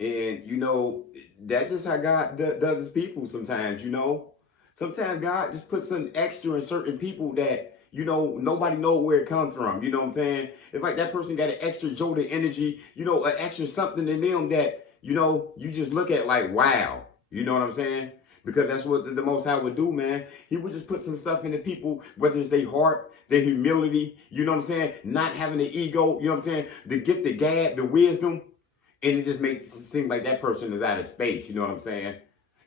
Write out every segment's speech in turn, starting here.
And that's just how God does his people sometimes. Sometimes God just puts some extra in certain people that, nobody know where it comes from. You know what I'm saying? It's like that person got an extra jolt of energy, an extra something in them that, you just look at like, wow. You know what I'm saying? Because that's what the Most High would do, man. He would just put some stuff in the people, whether it's their heart, their humility, you know what I'm saying? Not having the ego, you know what I'm saying? The gift, the gab, the wisdom, and it just makes it seem like that person is out of space. You know what I'm saying?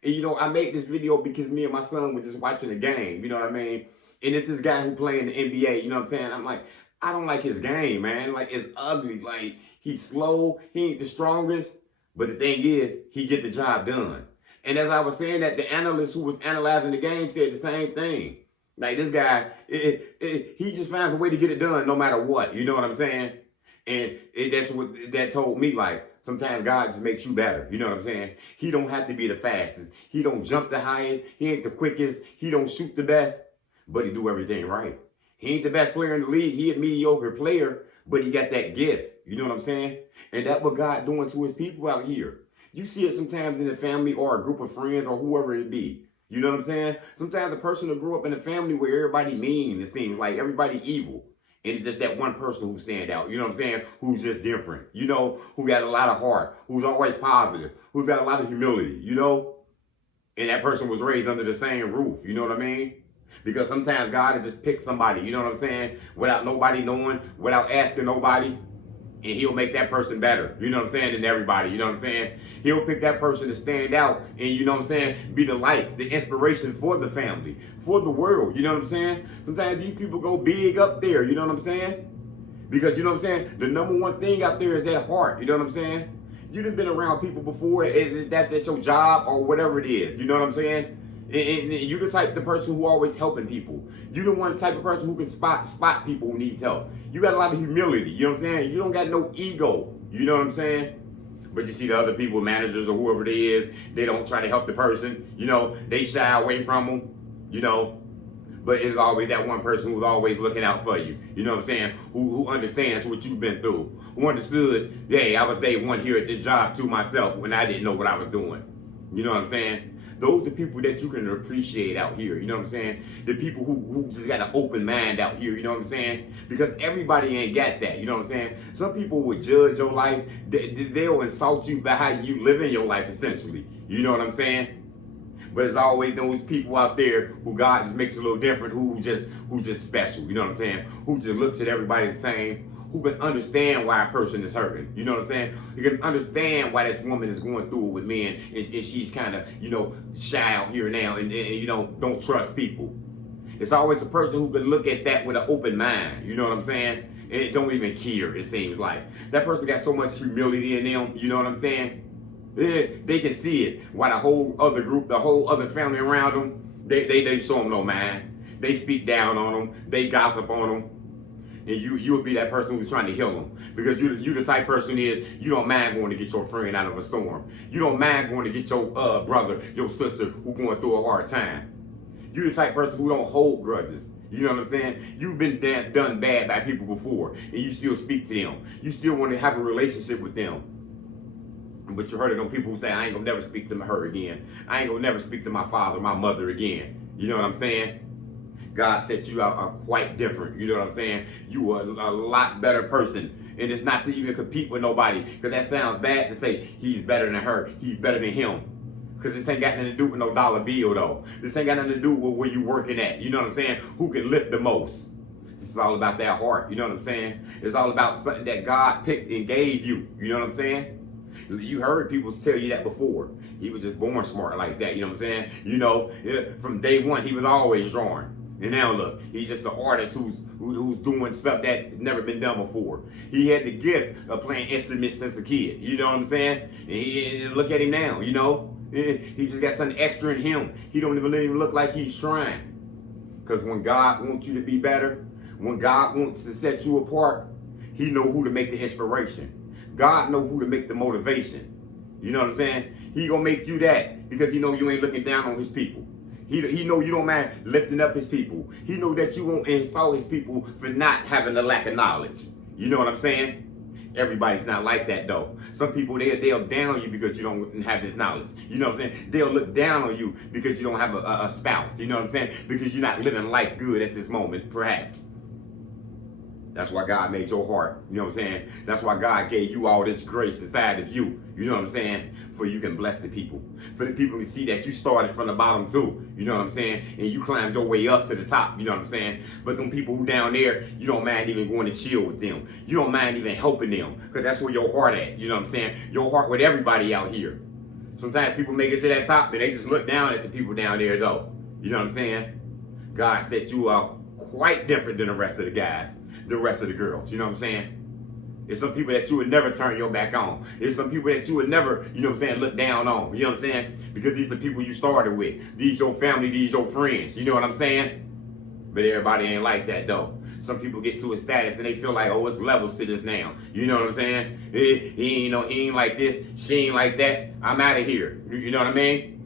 And I made this video because me and my son were just watching the game. You know what I mean? And it's this guy who play in the NBA. You know what I'm saying? I'm like, I don't like his game, man. Like, it's ugly. Like, he's slow. He ain't the strongest. But the thing is, he get the job done. And as I was saying that, the analyst who was analyzing the game said the same thing. Like, this guy, he just finds a way to get it done no matter what. You know what I'm saying? And that's what that told me. Like, sometimes God just makes you better. You know what I'm saying? He don't have to be the fastest. He don't jump the highest. He ain't the quickest. He don't shoot the best. But he do everything right. He ain't the best player in the league. He a mediocre player, but he got that gift. You know what I'm saying? And that's what God doing to his people out here. You see it sometimes in the family or a group of friends or whoever it be. You know what I'm saying? Sometimes a person will grow up in a family where everybody mean, it seems like everybody evil. And it's just that one person who stand out, you know what I'm saying? Who's just different, who got a lot of heart, who's always positive, who's got a lot of humility. And that person was raised under the same roof, you know what I mean? Because sometimes God will just pick somebody, you know what I'm saying? Without nobody knowing, without asking nobody. And he'll make that person better, you know what I'm saying, than everybody, you know what I'm saying? He'll pick that person to stand out and, you know what I'm saying, be the light, the inspiration for the family, for the world, you know what I'm saying? Sometimes these people go big up there, you know what I'm saying? Because, you know what I'm saying, the number one thing out there is that heart, you know what I'm saying? You done been around people before, that's your job or whatever it is, you know what I'm saying? And you the type of person who always helping people. You the one type of person who can spot people who need help. You got a lot of humility, you know what I'm saying? You don't got no ego, you know what I'm saying? But you see the other people, managers or whoever they is, they don't try to help the person, they shy away from them. But it's always that one person who's always looking out for you. You know what I'm saying? Who understands what you've been through. Who understood, hey, I was day one here at this job too myself when I didn't know what I was doing. You know what I'm saying? Those are people that you can appreciate out here. You know what I'm saying? The people who just got an open mind out here. You know what I'm saying? Because everybody ain't got that. You know what I'm saying? Some people would judge your life. They'll insult you by how you live in your life, essentially. You know what I'm saying? But there's always those people out there who God just makes a little different, who just special. You know what I'm saying? Who just looks at everybody the same. Who can understand why a person is hurting. You know what I'm saying? You can understand why this woman is going through it with men and she's kind of, shy out here now and don't trust people. It's always a person who can look at that with an open mind. You know what I'm saying? And it don't even care, it seems like. That person got so much humility in them, you know what I'm saying? They can see it. While the whole other group, the whole other family around them, they show them no mind. They speak down on them. They gossip on them. And you would be that person who's trying to heal them. Because you the type person is, you don't mind going to get your friend out of a storm. You don't mind going to get your brother, your sister who going through a hard time. You the type person who don't hold grudges. You know what I'm saying? You've been done bad by people before, and you still speak to them. You still want to have a relationship with them. But you heard of them people who say, I ain't gonna never speak to her again. I ain't gonna never speak to my father, my mother again. You know what I'm saying? God set you out quite different. You know what I'm saying? You are a lot better person. And it's not to even compete with nobody. Because that sounds bad to say he's better than her. He's better than him. Because this ain't got nothing to do with no dollar bill though. This ain't got nothing to do with where you working at. You know what I'm saying? Who can lift the most? This is all about that heart. You know what I'm saying? It's all about something that God picked and gave you. You know what I'm saying? You heard people tell you that before. He was just born smart like that, you know what I'm saying? From day one, he was always drawing. And now look, he's just an artist who's doing stuff that never been done before. He had the gift of playing instruments since a kid, you know what I'm saying? And look at him now, He just got something extra in him. He don't even look like he's trying. Because when God wants you to be better, when God wants to set you apart, he know who to make the inspiration. God know who to make the motivation. You know what I'm saying? He gonna make you that because he know you ain't looking down on his people. He know you don't mind lifting up his people. He know that you won't insult his people for not having the lack of knowledge. You know what I'm saying? Everybody's not like that though. Some people they'll down on you because you don't have this knowledge. You know what I'm saying? They'll look down on you because you don't have a spouse. You know what I'm saying? Because you're not living life good at this moment, perhaps. That's why God made your heart. You know what I'm saying? That's why God gave you all this grace inside of you. You know what I'm saying? For you can bless the people. For the people to see that you started from the bottom too. You know what I'm saying? And you climbed your way up to the top. You know what I'm saying? But them people who down there, you don't mind even going to chill with them. You don't mind even helping them. Because that's where your heart at. You know what I'm saying? Your heart with everybody out here. Sometimes people make it to that top and they just look down at the people down there though. You know what I'm saying? God set you up quite different than the rest of the guys. The rest of the girls, you know what I'm saying? It's some people that you would never turn your back on. It's some people that you would never, you know what I'm saying, look down on. You know what I'm saying? Because these are the people you started with. These your family, these your friends. You know what I'm saying? But everybody ain't like that though. Some people get to a status and they feel like, oh, it's levels to this now. You know what I'm saying? He ain't like this, she ain't like that. I'm out of here. You know what I mean?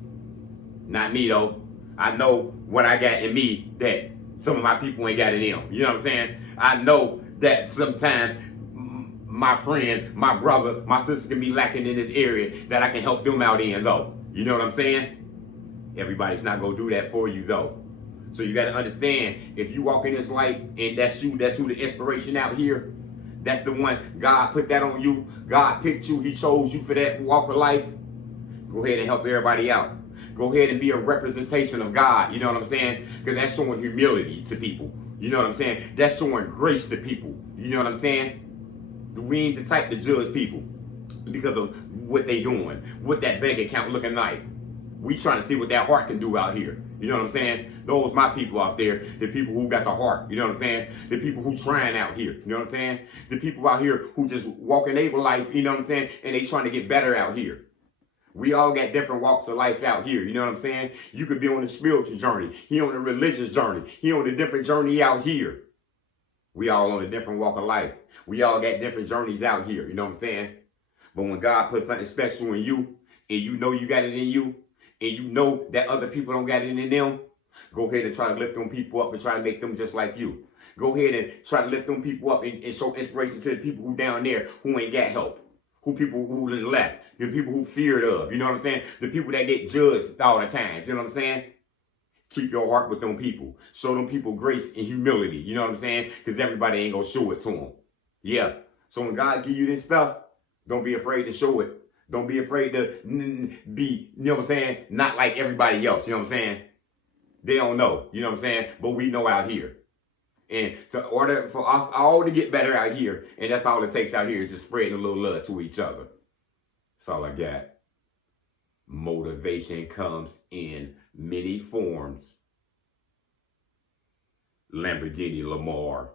Not me though. I know what I got in me that some of my people ain't got in them. You know what I'm saying? I know that sometimes my friend, my brother, my sister can be lacking in this area that I can help them out in though. You know what I'm saying? Everybody's not gonna do that for you though. So you gotta understand, if you walk in this light and that's you, that's who the inspiration out here, that's the one, God put that on you, God picked you, he chose you for that walk of life, go ahead and help everybody out. Go ahead and be a representation of God, you know what I'm saying? Because that's showing humility to people. You know what I'm saying? That's showing grace to people. You know what I'm saying? We ain't the type to judge people because of what they doing, what that bank account looking like. We trying to see what that heart can do out here. You know what I'm saying? Those my people out there, the people who got the heart. You know what I'm saying? The people who trying out here. You know what I'm saying? The people out here who just walking their life, you know what I'm saying? And they trying to get better out here. We all got different walks of life out here. You know what I'm saying? You could be on a spiritual journey. He on a religious journey. He on a different journey out here. We all on a different walk of life. We all got different journeys out here. You know what I'm saying? But when God puts something special in you, and you know you got it in you, and you know that other people don't got it in them, go ahead and try to lift them people up and try to make them just like you. Go ahead and try to lift them people up and show inspiration to the people who down there who ain't got help. Who people who left. The people who feared of. You know what I'm saying? The people that get judged all the time. You know what I'm saying? Keep your heart with them people. Show them people grace and humility. You know what I'm saying? Because everybody ain't going to show it to them. Yeah. So when God give you this stuff, don't be afraid to show it. Don't be afraid to be, you know what I'm saying, not like everybody else. You know what I'm saying? They don't know. You know what I'm saying? But we know out here. And to order for us all to get better out here, and that's all it takes out here is just spreading a little love to each other. That's all I got. Motivation comes in many forms. Lamborghini Lamar.